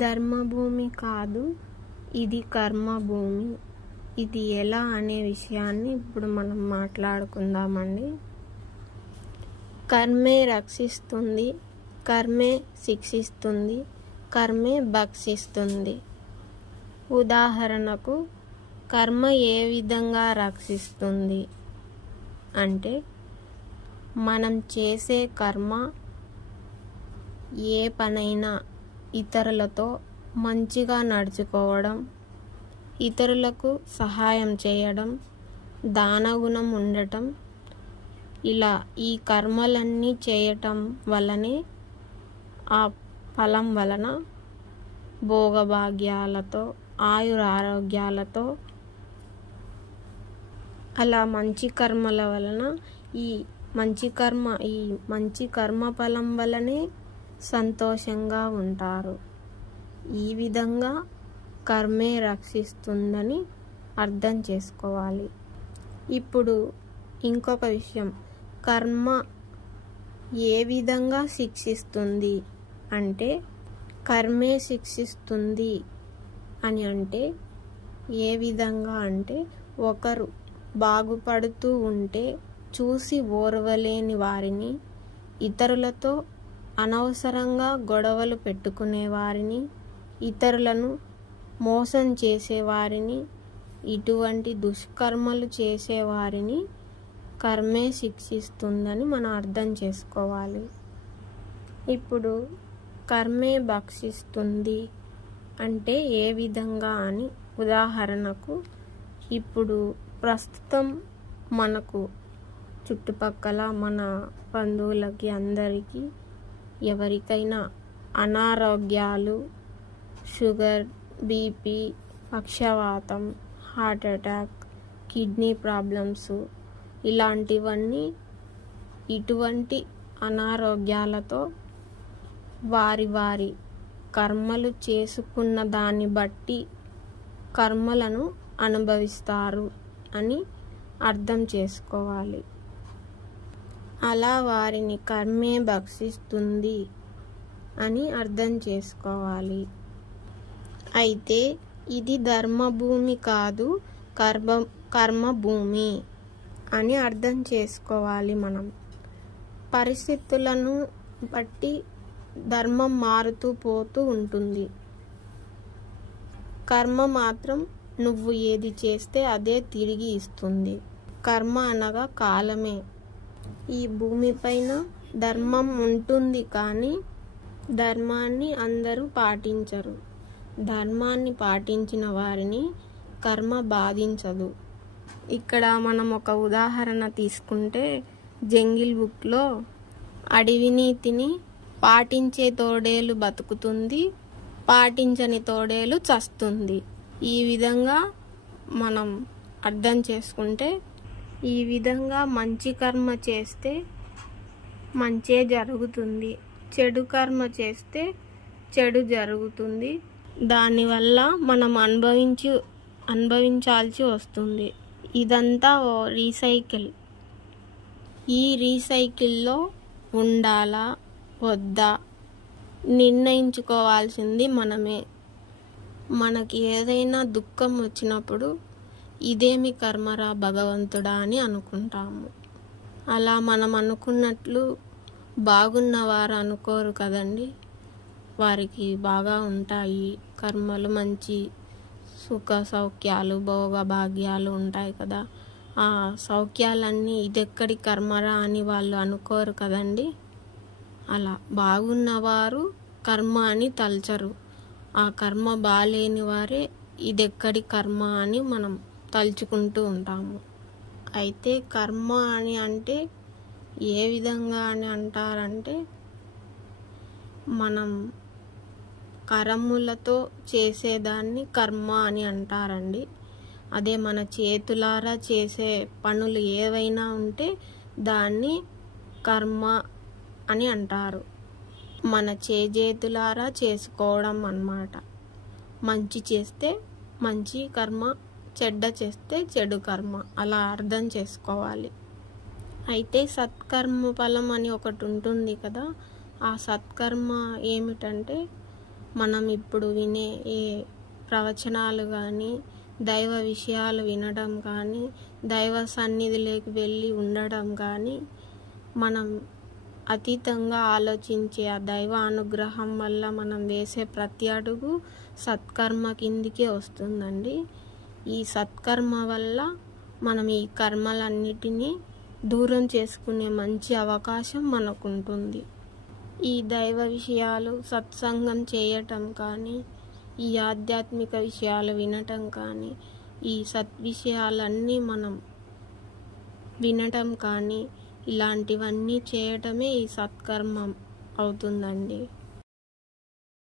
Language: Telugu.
ధర్మభూమి కాదు, ఇది కర్మభూమి. ఇది ఎలా అనే విషయాన్ని ఇప్పుడు మనం మాట్లాడుకుందామండి. కర్మే రక్షిస్తుంది, కర్మే శిక్షిస్తుంది, కర్మే భక్షిస్తుంది. ఉదాహరణకు కర్మ ఏ విధంగా రక్షిస్తుంది అంటే, మనం చేసే కర్మ ఏ పనైనా ఇతరులతో మంచిగా నడుచుకోవడం, ఇతరులకు సహాయం చేయడం, దానగుణం ఉండటం, ఇలా ఈ కర్మలన్నీ చేయటం వల్లనే ఆ ఫలం వలన భోగభాగ్యాలతో, ఆయురారోగ్యాలతో, అలా మంచి కర్మల వలన ఈ మంచి కర్మ ఫలం వలనే సంతోషంగా ఉంటారు. ఈ విధంగా కర్మే రక్షిస్తుందని అర్థం చేసుకోవాలి. ఇప్పుడు ఇంకొక విషయం, కర్మ ఏ విధంగా శిక్షిస్తుంది అంటే, కర్మే శిక్షిస్తుంది అని అంటే ఏ విధంగా అంటే, ఒకరు బాగుపడుతూ ఉంటే చూసి ఓర్వలేని వారిని, ఇతరులతో అనవసరంగా గొడవలు పెట్టుకునే వారిని, ఇతరులను మోసం చేసేవారిని, ఇటువంటి దుష్కర్మలు చేసేవారిని కర్మే శిక్షిస్తుందని మనం అర్థం చేసుకోవాలి. ఇప్పుడు కర్మే భక్షిస్తుంది అంటే ఏ విధంగా అని, ఉదాహరణకు ఇప్పుడు ప్రస్తుతం మనకు చుట్టుపక్కల మన బంధువులకి అందరికీ ఎవరికైనా అనారోగ్యాలు, షుగర్, బీపీ, పక్షవాతం, హార్ట్ అటాక్, కిడ్నీ ప్రాబ్లమ్స్, ఇలాంటివన్నీ, ఇటువంటి అనారోగ్యాలతో వారి వారి కర్మలు చేసుకున్న దాన్ని బట్టి కర్మలను అనుభవిస్తారు అని అర్థం చేసుకోవాలి. అలా వారిని కర్మే భక్షిస్తుంది అని అర్థం చేసుకోవాలి. అయితే ఇది ధర్మభూమి కాదు, కర్మభూమి అని అర్థం చేసుకోవాలి. మనం పరిస్థితులను బట్టి ధర్మం మారుతూ పోతూ ఉంటుంది. కర్మ మాత్రం నువ్వు ఏది చేస్తే అదే తిరిగి ఇస్తుంది. కర్మ అనగా కాలమే. ఈ భూమిపైన ధర్మం ఉంటుంది కానీ ధర్మాన్ని అందరూ పాటించరు. ధర్మాన్ని పాటించిన వారిని కర్మ బాధించదు. ఇక్కడ మనం ఒక ఉదాహరణ తీసుకుంటే, జంగిల్ బుక్లో అడవి నీతిని పాటించే తోడేలు బతుకుతుంది, పాటించని తోడేలు చస్తుంది. ఈ విధంగా మనం అర్థం చేసుకుంటే, ఈ విధంగా మంచి కర్మ చేస్తే మంచే జరుగుతుంది, చెడు కర్మ చేస్తే చెడు జరుగుతుంది. దానివల్ల మనం అనుభవించాల్సి వస్తుంది. ఇదంతా ఓ రీసైకిల్. ఈ రీసైకిల్లో ఉండాలా వద్దా నిర్ణయించుకోవాల్సింది మనమే. మనకి ఏదైనా దుఃఖం వచ్చినప్పుడు ఇదేమి కర్మరా భగవంతుడా అని అనుకుంటాము. అలా మనం అనుకున్నట్లు బాగున్నవారు అనుకోరు కదండి. వారికి బాగా ఉంటాయి కర్మలు, మంచి సుఖ సౌఖ్యాలు, భోగ భాగ్యాలు ఉంటాయి కదా. ఆ సౌఖ్యాలన్నీ ఇదెక్కడి కర్మరా అని వాళ్ళు అనుకోరు కదండి. అలా బాగున్నవారు కర్మ అని తలచరు. ఆ కర్మ బాలేని వారే ఇదెక్కడి కర్మ అని మనం తలుచుకుంటూ ఉంటాము. అయితే కర్మ అని అంటే ఏ విధంగా అని అంటారంటే, మనం కర్మలతో చేసేదాన్ని కర్మ అని అంటారండి. అదే మన చేతులారా చేసే పనులు ఏవైనా ఉంటే దాన్ని కర్మ అని అంటారు. మన చేతులారా చేసుకోవడం అన్నమాట. మంచి చేస్తే మంచి కర్మ, చెడ్డ చేస్తే చెడు కర్మ, అలా అర్థం చేసుకోవాలి. అయితే సత్కర్మ ఫలం అని ఒకటి ఉంటుంది కదా. ఆ సత్కర్మ ఏమిటంటే, మనం ఇప్పుడు వినే ఏ ప్రవచనాలు కానీ, దైవ విషయాలు వినడం కానీ, దైవ సన్నిధిలోకి వెళ్ళి ఉండడం కానీ, మనం అతీతంగా ఆలోచించే ఆ దైవ అనుగ్రహం వల్ల మనం వేసే ప్రతి అడుగు సత్కర్మ కిందికే వస్తుందండి. ఈ సత్కర్మ వల్ల మనం ఈ కర్మలన్నిటినీ దూరం చేసుకునే మంచి అవకాశం మనకు ఉంటుంది. ఈ దైవ విషయాలు సత్సంగం చేయటం కానీ, ఈ ఆధ్యాత్మిక విషయాలు వినటం కానీ, ఈ సద్విషయాలన్నీ మనం వినటం కానీ, ఇలాంటివన్నీ చేయటమే ఈ సత్కర్మం అవుతుందండి.